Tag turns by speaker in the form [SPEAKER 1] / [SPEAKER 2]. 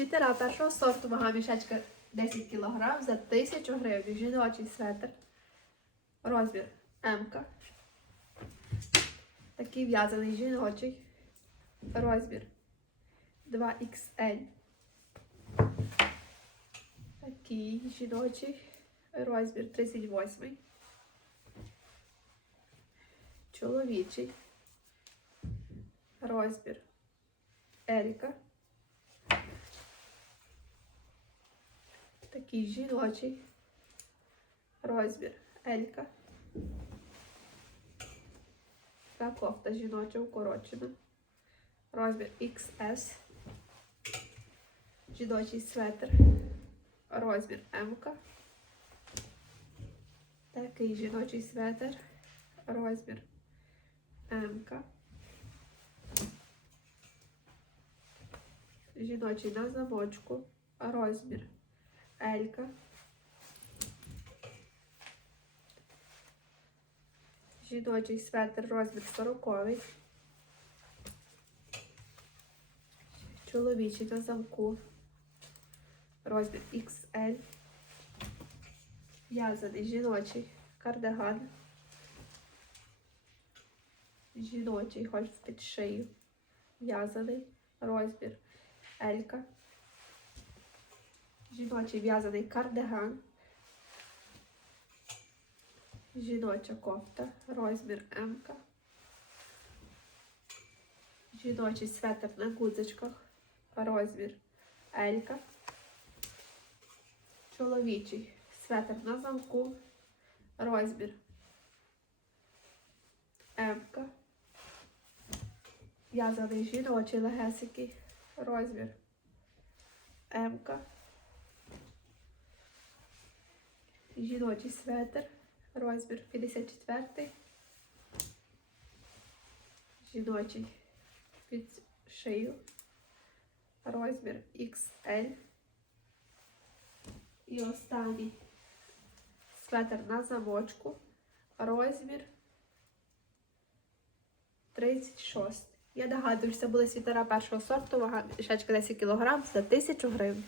[SPEAKER 1] Світера першого сорту вага мішечка 10 кг за 1000 гривень. Жіночий светр. Розмір М. Такий в'язаний жіночий. Розмір 2XL. Такий жіночий. Розмір 38. Чоловічий. Розмір Еріка. Такий жіночий. Розмір Елька. Така кофта жіноча укорочена. Розмір XS. Жіночий светр. Розмір М. Такий жіночий светр. Розмір М. Жіночий на замочку. Розмір Елька. Жіночий светр розмір 40. Чоловічий на замку. Розмір XL. В'язаний жіночий кардиган. Жіночий хоч під шию. В'язаний розмір Елька. Жіночий в'язаний кардиган. Жіноча кофта, розмір М. Жіночий светр на гудзичках, розмір L. Чоловічий светр на замку, розмір М. В'язаний жіночий легесикий, розмір М. Жіночий светр, розмір 54. Жіночий під шию, розмір XL. І останній светр на замочку, розмір 36. Я нагадую, що це були світера першого сорту, вага мішечка 10 кг за 1000 гривень.